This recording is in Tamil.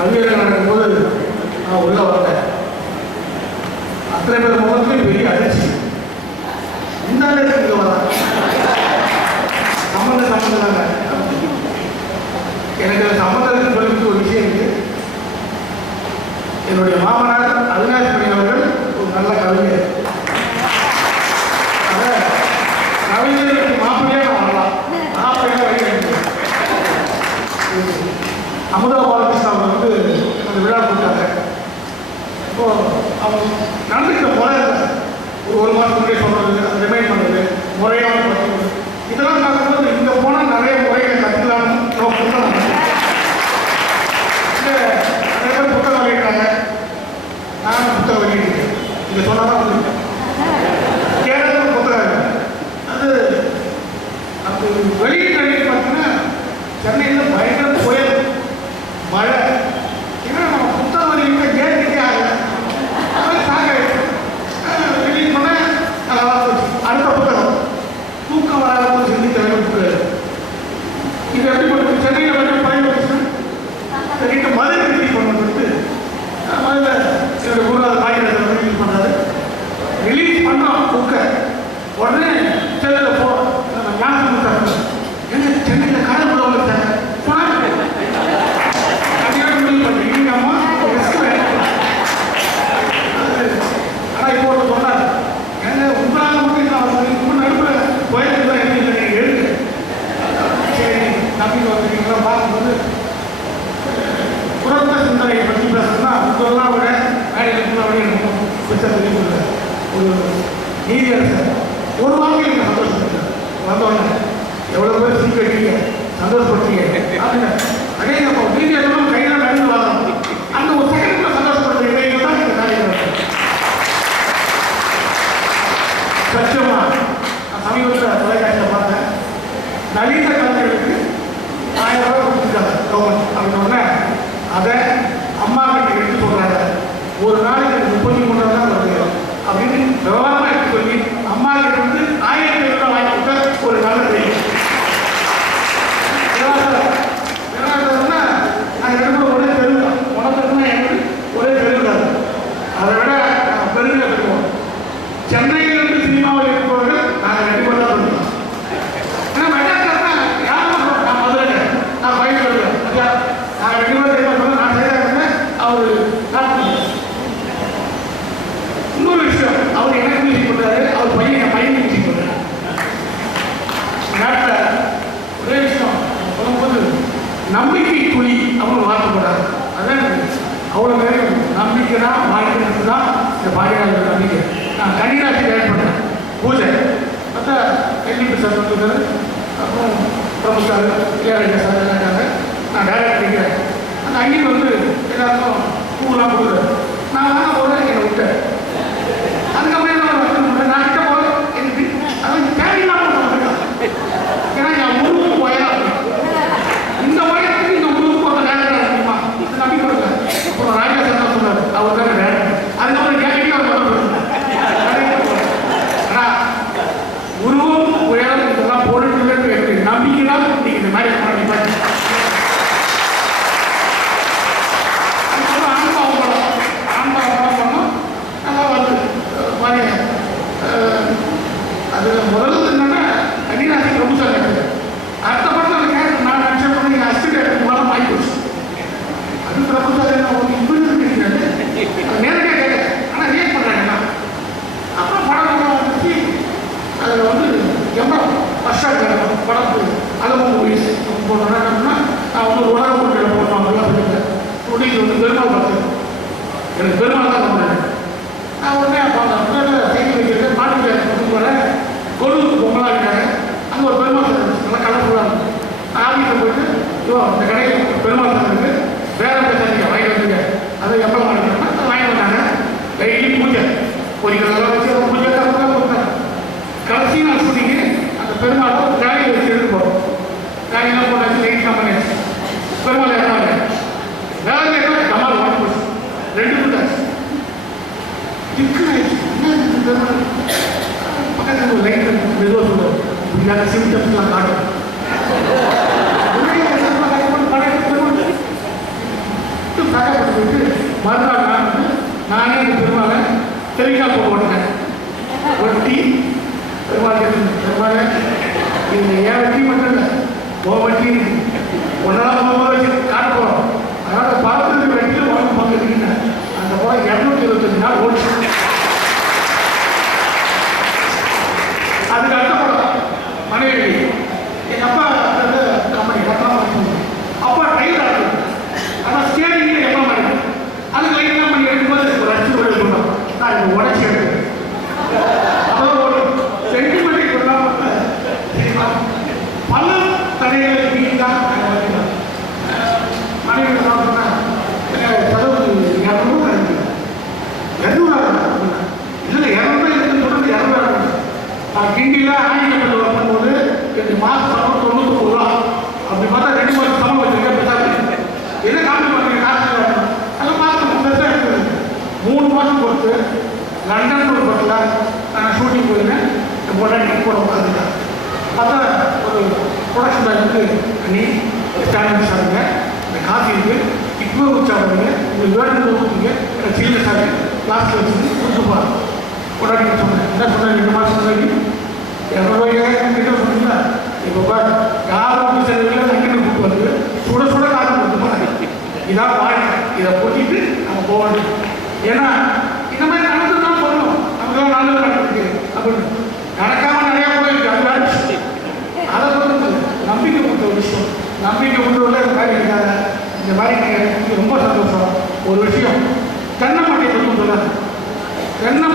கல்வியில் நடக்கும்போது நான் உள்ள வந்தேன். அத்தனை பேர் முகத்துலையும் பெரிய அடிச்சு இந்த நேரத்துக்கு வராங்க சம்மந்தம் சம்மந்தாங்க எனக்கு சம்மந்தத்துக்கு சொல்லிட்டு ஒரு விஷயம் இருக்கு. என்னுடைய மாமனார் அவினாஷ் குக்கர் உடனே தெருவில் போ. ஞாபகம் தரணும் ஏன்னா தெருவில் கடவுள் உங்களுக்கு பார்க்கும்போது குரத்த சிந்தனையை பற்றி பேசணும்னா அவங்க எல்லாம் விட வேலைகளுக்குள்ள வழி ஒரு நீதியரசர் ஒரு வாழ்க்கை சந்தோஷம் வந்தோடனே எவ்வளோ பேர் சீக்கிரம் சந்தோஷப்பட்டீங்க அதே நம்ம நீதியரசர் ஒரே விஷயம் சொல்லும்போது நம்பிக்கை குழி அவங்க மாற்றக்கூடாது அதான் அவ்வளோ பேரும் நம்பிக்கை தான் வாழ்க்கைக்கு தான் இந்த பாடியாளர் நம்பிக்கை. நான் கன்னிராசி கைட் பண்ணேன் பூஜை. மற்ற எல்லிபி சார் சொல்லுங்கள் அப்புறம் பிரபு சார் இளையராஜா சார் இருக்காங்க. நான் டேரக்ட் நிற்கிறேன் அந்த அங்கே வந்து எல்லாருக்கும் பூவெல்லாம் கொடுக்குறேன் நான் வேணால் ஒரு என்னை விட்டேன் எனக்கு இல்லாத சிம்டம்ஸ்லாம் காட்டும் மறுநாள் நான் வந்து நானே இந்த பெருமாளை தெளிக்காக போட்டேன் ஒட்டி பெருமாள் பெருமாளை இந்த ஏன் வட்டி மட்டும் இல்லை ஓ வட்டி ஒன்றாவது ஒவ்வொரு வச்சு காட்ட போகிறோம் அதனால் பார்த்ததுக்கு வெட்டியில் வாங்க பங்கு அந்த போல இரநூத்தி இருபத்தஞ்சு நாள் ஓட்டு கிண்டியில் ஆங்கிலத்தில் ஒர்க் பண்ணும்போது மாதம் சம்பளம் தொண்ணூற்றி ரூபா அப்படி பார்த்தா ரெண்டு மாதம் சம்பளம் வச்சிருக்கேன் பெருசாக எதை காப்பி பண்ணுறீங்க காசு அதை பார்த்து பெருசாக இருக்குது மூணு மாதம் பொறுத்து லண்டன் ஒரு படத்தில் நான் ஷூட்டிங் போயிருந்தேன். என் கூட பார்த்தா ஒரு ப்ரொடக்ஷன் பேங்க்கு பண்ணி ஸ்டாண்ட் சாப்பிடுங்க இந்த காஃபி இருக்கு. இப்போ சாப்பிடுங்க உங்களுக்கு வேணும்னு ஊற்றுங்க சில்ல சாப்பிட்டு லாஸ்ட்டில் வச்சுட்டு கொடுத்து போகிறேன் உடனே சொன்னேன் என்ன சொன்னேன் ரெண்டு மாதம் முன்னாடி இரநூறுவாய்க்கு கிட்ட சொன்னீங்களா இப்போ பாரு யாரும் ஆஃபீஸர் இல்லை நங்கிட்டு கூட்டு வந்து சுட சுட காரம் கொடுத்து பாருங்க இதான் வாழ்க்கை இதை பொட்டிட்டு நம்ம போக வேண்டியது ஏன்னா இந்த மாதிரி நடந்து தான் போகணும் நமக்கு நல்லது நடக்குது அப்படின்னு நடக்காம நிறையா போயிருக்கு அது வேற விஷயம். அதை பொறுத்து நம்பிக்கை கொடுத்த ஒரு விஷயம் நம்பிக்கை கொண்டு உள்ள இந்த மாதிரி இருக்காங்க இந்த மாதிரி எனக்கு ரொம்ப சந்தோஷம் ஒரு விஷயம் தென்னை மட்டை சொல்லும் தென்னை